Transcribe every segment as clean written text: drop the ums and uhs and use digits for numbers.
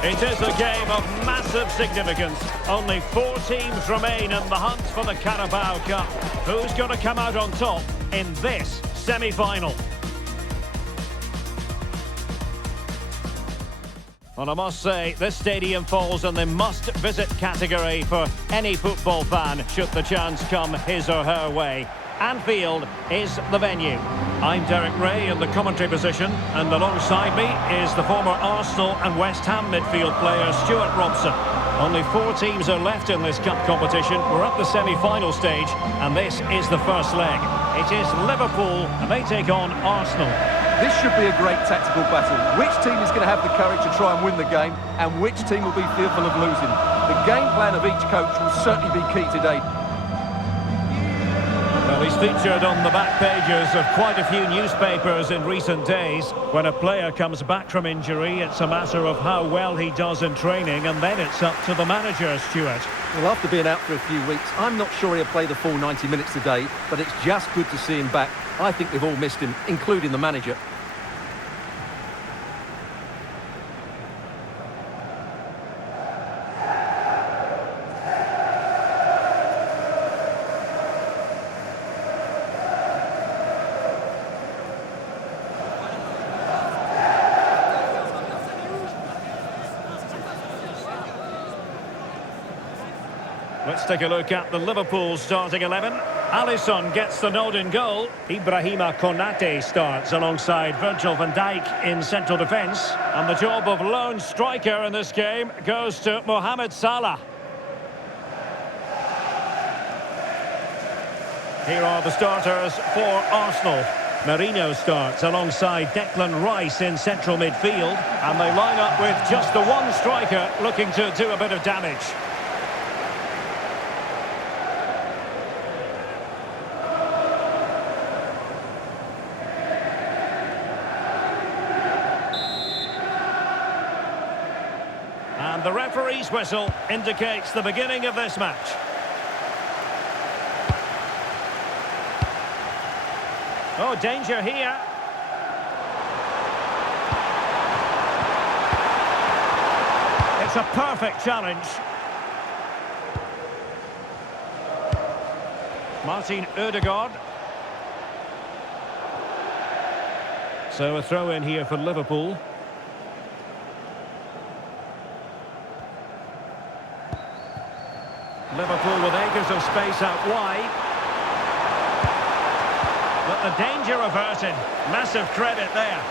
It is a game of massive significance. Only 4 teams remain in the hunt for the Carabao Cup. Who's going to come out on top in this semi-final? Well, I must say, this stadium falls in the must-visit category for any football fan, should the chance come his or her way. Anfield is the venue. I'm Derek Ray in the commentary position, and alongside me is the former Arsenal and West Ham midfield player Stuart Robson. Only 4 teams are left in this cup competition. We're at the semi-final stage, and this is the first leg. It is Liverpool, and they take on Arsenal. This should be a great tactical battle. Which team is going to have the courage to try and win the game, and which team will be fearful of losing? The game plan of each coach will certainly be key today. Well, he's featured on the back pages of quite a few newspapers in recent days. When a player comes back from injury, it's a matter of how well he does in training, and then it's up to the manager, Stuart. Well, after being out for a few weeks, I'm not sure he'll play the full 90 minutes today, but it's just good to see him back. I think they've all missed him, including the manager. Let's take a look at the Liverpool starting 11. Alisson gets the nod in goal. Ibrahima Konate starts alongside Virgil van Dijk in central defence. And the job of lone striker in this game goes to Mohamed Salah. Here are the starters for Arsenal. Merino starts alongside Declan Rice in central midfield. And they line up with just the one striker looking to do a bit of damage. And the referee's whistle indicates the beginning of this match. Oh, danger here. It's a perfect challenge. Martin Ødegaard. So a throw in here for Liverpool. Liverpool with acres of space out wide. But the danger averted. Massive credit there.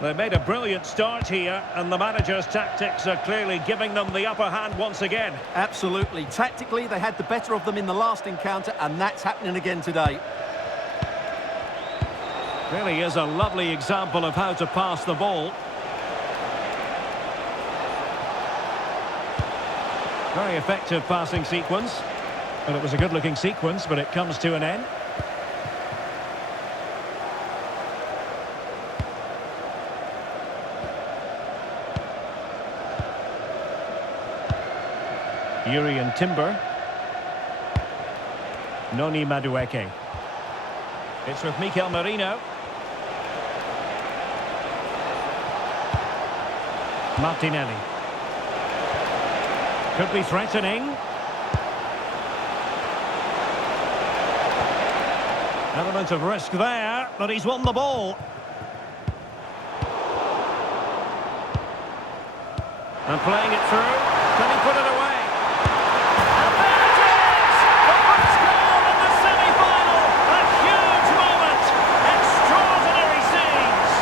They made a brilliant start here, and the manager's tactics are clearly giving them the upper hand once again. Absolutely. Tactically, they had the better of them in the last encounter, and that's happening again today. Really is a lovely example of how to pass the ball. Very effective passing sequence. Well, it was a good-looking sequence, but it comes to an end. Jurrien Timber. Noni Madueke. It's with Mikel Merino. Martinelli. Could be threatening. Element of risk there, but he's won the ball. And playing it through. Can he put it away? And there it is! The first goal in the semi-final! A huge moment! Extraordinary scenes!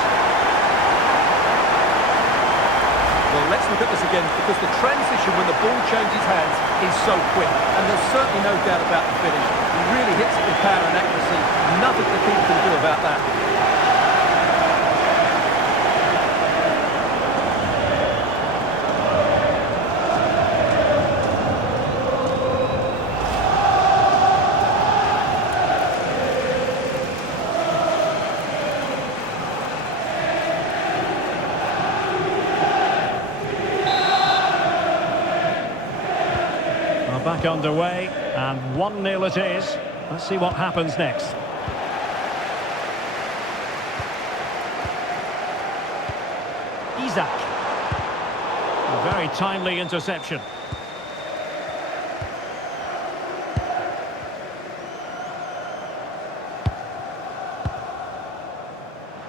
Well, let's look at this again, because the transition when the ball changes hands is so quick, and there's certainly no doubt about the finish. He really hits it with power and accuracy. Nothing the keeper can do about that. Back underway, and 1-0 it is. Let's see what happens next. very timely interception.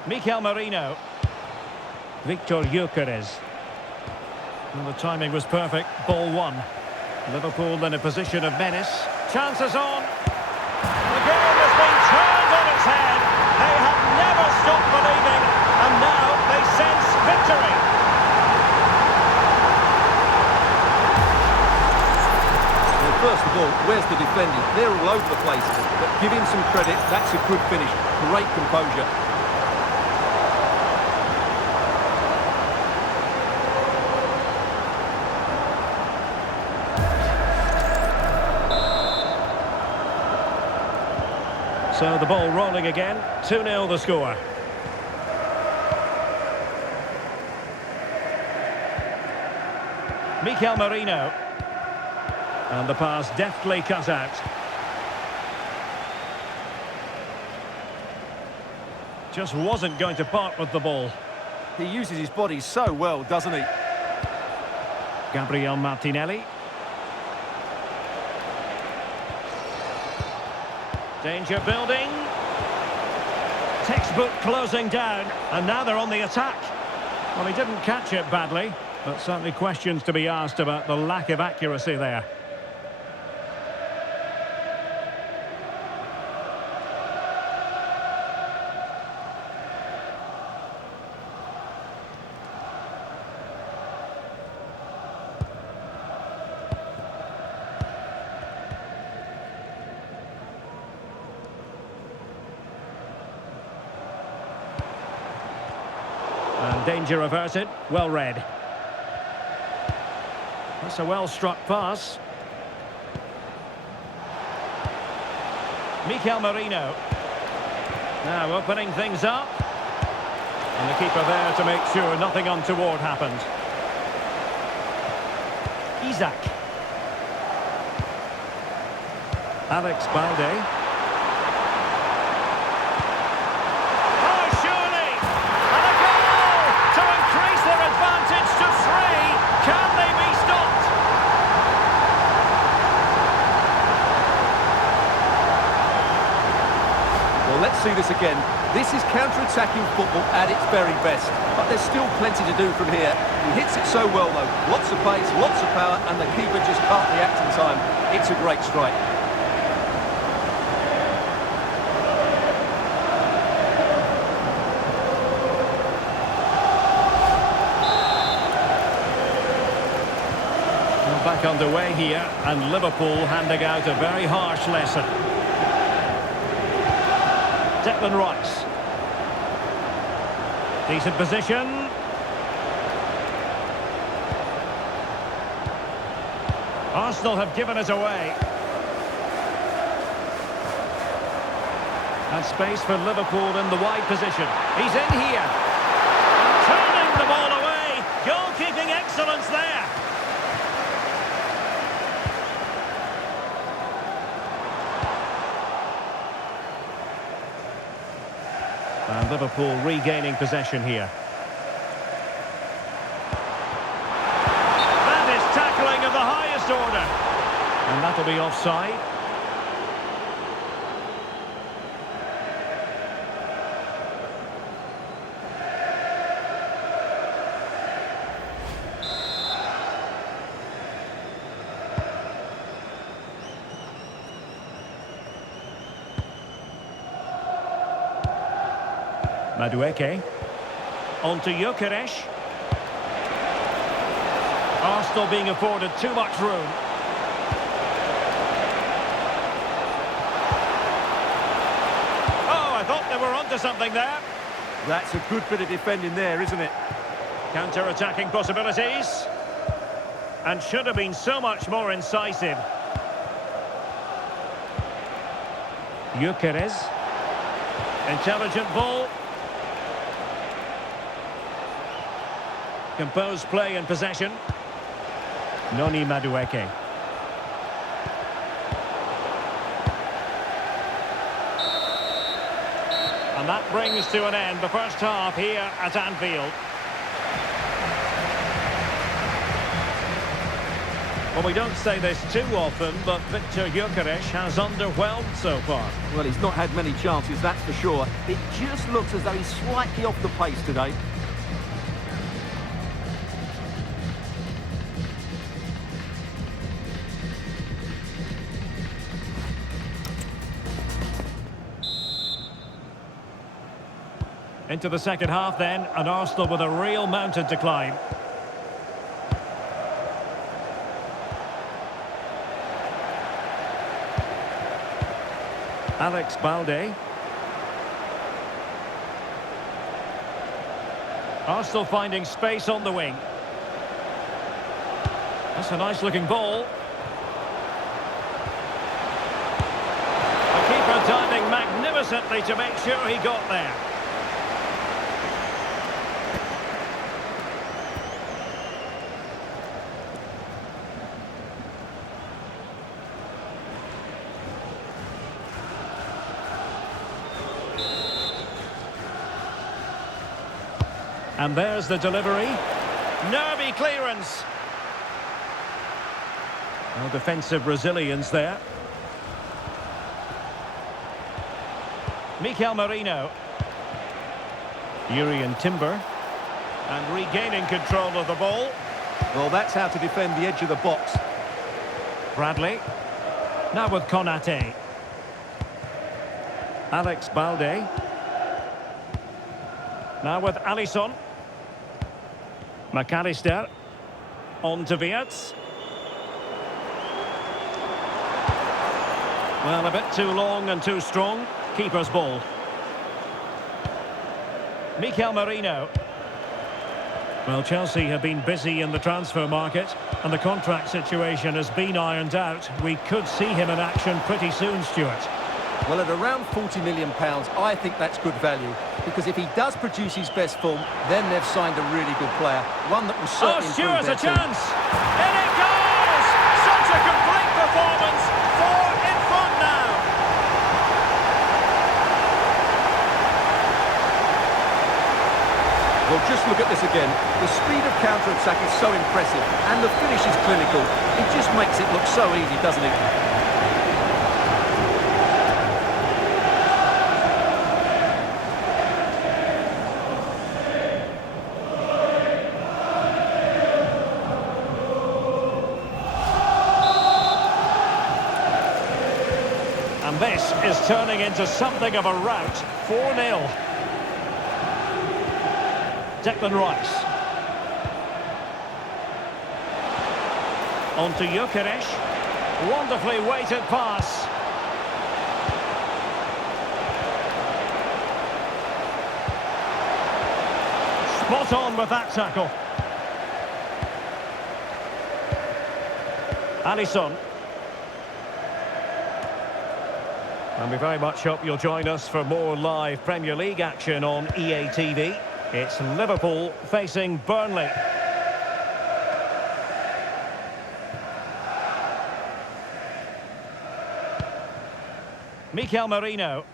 Mikel Merino. Victor Gyökeres. Well, the timing was perfect. Ball one. Liverpool in a position of menace. Chances on. The game has been turned on its head. They have never stopped believing, and now they sense victory. Well, first of all, where's the defending? They're all over the place. But give him some credit. That's a good finish. Great composure. So the ball rolling again. 2-0 the score. Mikel Merino. And the pass deftly cut out. Just wasn't going to part with the ball. He uses his body so well, doesn't he? Gabriel Martinelli. Danger building. Textbook closing down. And now they're on the attack. Well, he didn't catch it badly, but certainly questions to be asked about the lack of accuracy there. And danger averted. Well read. That's a well-struck pass. Mikel Merino. Now opening things up. And the keeper there to make sure nothing untoward happened. Isak. Alex Balde. Let's see this again. This is counter-attacking football at its very best. But there's still plenty to do from here. He hits it so well, though. Lots of pace, lots of power, and the keeper just can't react in time. It's a great strike. Well, back underway here, and Liverpool handing out a very harsh lesson. Declan Rice. Decent position. Arsenal have given it away. And space for Liverpool in the wide position. He's in here. Turning the ball away. Goalkeeping excellence there. And Liverpool regaining possession here. That is tackling of the highest order. And that'll be offside. Madueke. On to Gyökeres. Arsenal being afforded too much room. Oh, I thought they were onto something there. That's a good bit of defending there, isn't it? Counter-attacking possibilities. And should have been so much more incisive. Gyökeres. Intelligent ball. Composed play in possession. Noni Madueke. And that brings to an end the first half here at Anfield. Well, we don't say this too often, but Viktor Gyökeres has underwhelmed so far. Well, he's not had many chances, that's for sure. It just looks as though he's slightly off the pace today. Into the second half then, and Arsenal with a real mountain to climb. Alex Balde. Arsenal finding space on the wing. That's a nice looking ball. The keeper diving magnificently to make sure he got there. And there's the delivery. Nervy clearance. Well, defensive resilience there. Mikel Merino. Jurrien Timber. And regaining control of the ball. Well, that's how to defend the edge of the box. Bradley. Now with Konate. Alex Balde. Now with Alisson. McAllister. On to Wirtz. Well, a bit too long and too strong. Keeper's ball. Mikel Merino. Well, Chelsea have been busy in the transfer market, and the contract situation has been ironed out. We could see him in action pretty soon, Stuart. Well, at around £40 million, I think that's good value. Because if he does produce his best form, then they've signed a really good player. One that will certainly Stuart, improve a their team. chance! In it goes! Such a complete performance. 4 in front now. Well, just look at this again. The speed of counter-attack is so impressive, and the finish is clinical. It just makes it look so easy, doesn't it? And this is turning into something of a rout. 4-0. Declan Rice. On to Gyökeres. Wonderfully weighted pass. Spot on with that tackle. Alisson. And we very much hope you'll join us for more live Premier League action on EA TV. It's Liverpool facing Burnley. Mikel Merino.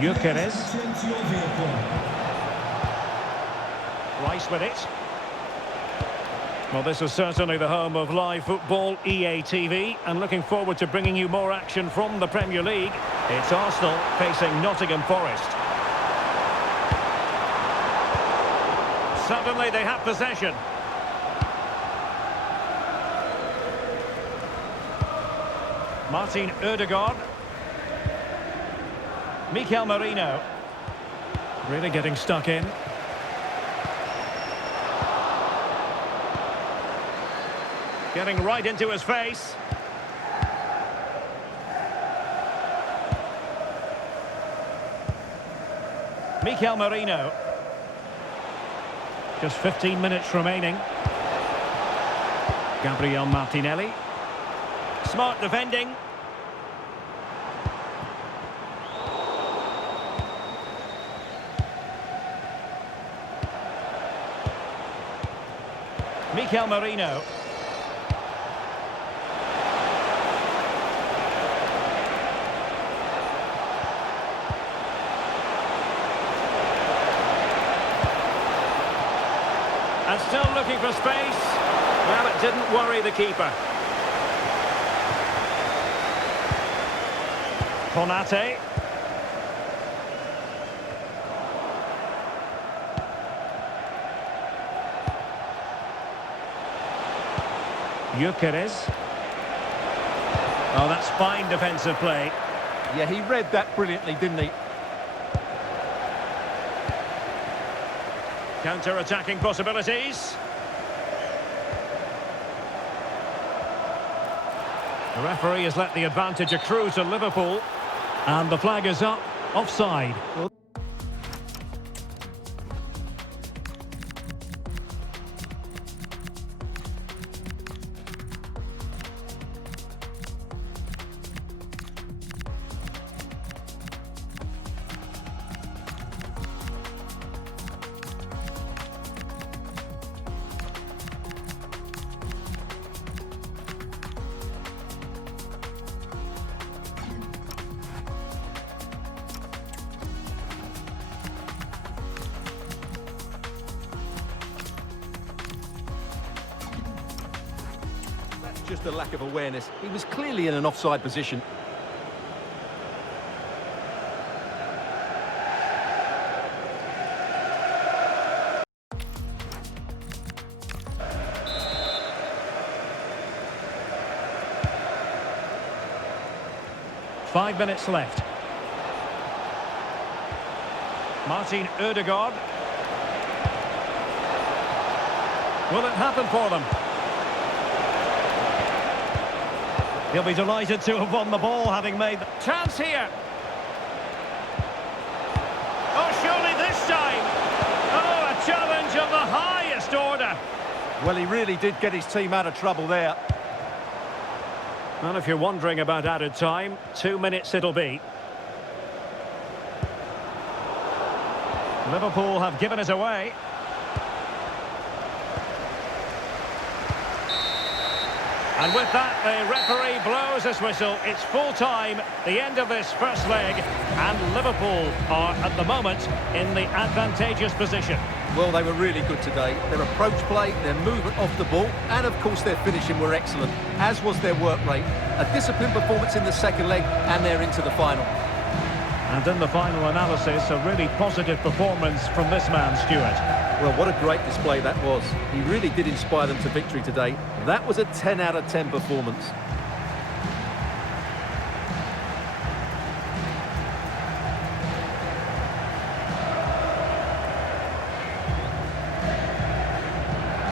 Gyökeres. Rice with it. Well, this is certainly the home of live football, EA TV, and looking forward to bringing you more action from the Premier League. It's Arsenal facing Nottingham Forest. Suddenly they have possession. Martin Ødegaard. Mikel Merino. Really getting stuck in. Getting right into his face. Mikel Merino. Just 15 minutes remaining. Gabriel Martinelli. Smart defending. Mikel Merino. Still looking for space. Well, it didn't worry the keeper. Konate. Gyökeres. Oh, that's fine defensive play. Yeah, he read that brilliantly, didn't he? Counter-attacking possibilities. The referee has let the advantage accrue to Liverpool. And the flag is up, offside. Just a lack of awareness. He was clearly in an offside position. Five minutes left. Martin Ødegaard. Will it happen for them? He'll be delighted to have won the ball, having made the chance here. Oh, surely this time. Oh, a challenge of the highest order. Well, he really did get his team out of trouble there. Well, if you're wondering about added time, 2 minutes it'll be. Liverpool have given it away. And with that, the referee blows his whistle. It's full-time, the end of this first leg, and Liverpool are, at the moment, in the advantageous position. Well, they were really good today. Their approach play, their movement off the ball, and of course their finishing were excellent, as was their work rate. A disciplined performance in the second leg, and they're into the final. And in the final analysis, a really positive performance from this man, Stuart. Well, what a great display that was. He really did inspire them to victory today. That was a 10 out of 10 performance.